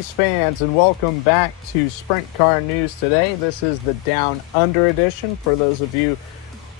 race fans, and welcome back to Sprint Car News Today. This is the Down Under edition. For those of you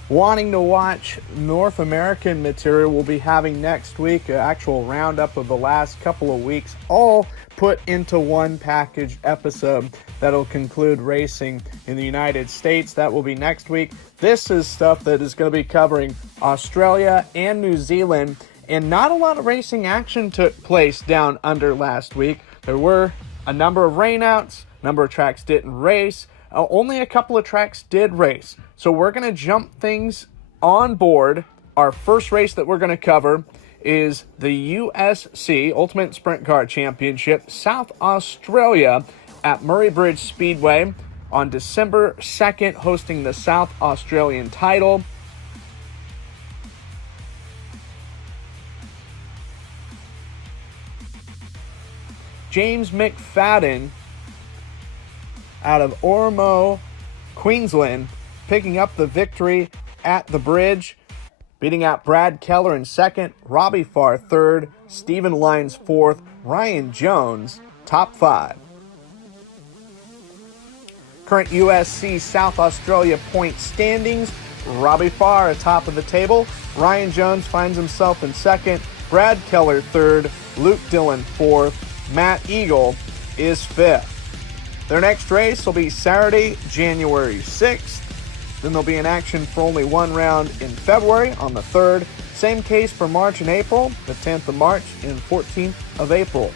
wanting to watch North American material, we'll be having next week an actual roundup of the last couple of weeks, all put into one packaged episode that'll conclude racing in the United States. That will be next week. This is stuff that is going to be covering Australia and New Zealand, and not a lot of racing action took place down under last week. There were a number of rainouts, a number of tracks didn't race, only a couple of tracks did race. So we're going to jump things on board. Our first race that we're going to cover is the USC, Ultimate Sprint Car Championship-South Australia at Murray Bridge Speedway on December 2nd, hosting the South Australian title. James McFadden out of Ormeau, Queensland, picking up the victory at the bridge, beating out Brad Keller in second, Robbie Farr third, Stephen Lyons fourth, Ryan Jones top five. Current USC South Australia point standings: Robbie Farr atop of the table, Ryan Jones finds himself in second, Brad Keller third, Luke Dillon fourth, Matt Eagle is fifth. Their next race will be Saturday, January 6th. Then they'll be in action for only one round in February on the 3rd. Same case for March and April, the 10th of March and 14th of April.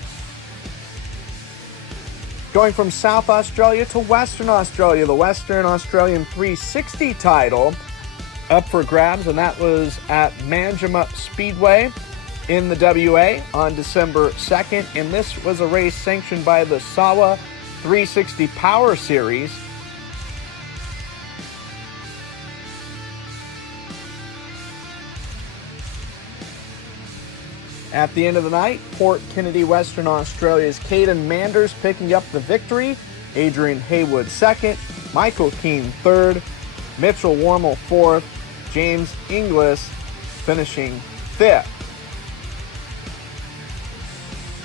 Going from South Australia to Western Australia, the Western Australian 360 title up for grabs, and that was at Manjimup Speedway in the WA on December 2nd, and this was a race sanctioned by the SAWA 360 Power Series. At the end of the night, Port Kennedy, Western Australia's Caden Manders picking up the victory, Adrian Haywood second, Michael Keane third, Mitchell Warmel fourth, James Inglis finishing fifth.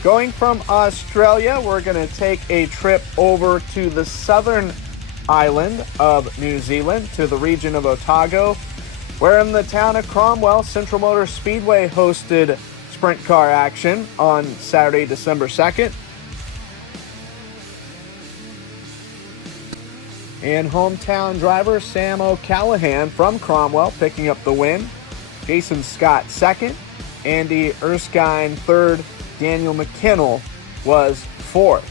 Going from Australia, we're going to take a trip over to the southern island of New Zealand, to the region of Otago, where in the town of Cromwell, Central Motor Speedway hosted sprint car action on Saturday, December 2nd. And hometown driver Sam O'Callaghan from Cromwell picking up the win. Jason Scott second, Andy Erskine third, Daniel McKinnell was fourth.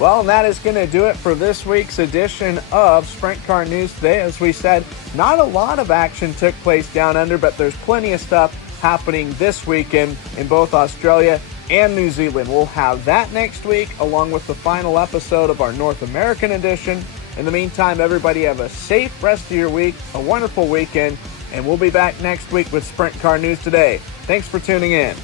Well, and that is going to do it for this week's edition of Sprint Car News Today. As we said, not a lot of action took place down under, but there's plenty of stuff happening this weekend in both Australia and New Zealand. We'll have that next week, along with the final episode of our North American edition. In the meantime, everybody have a safe rest of your week, a wonderful weekend, and we'll be back next week with Sprint Car News Today. Thanks for tuning in.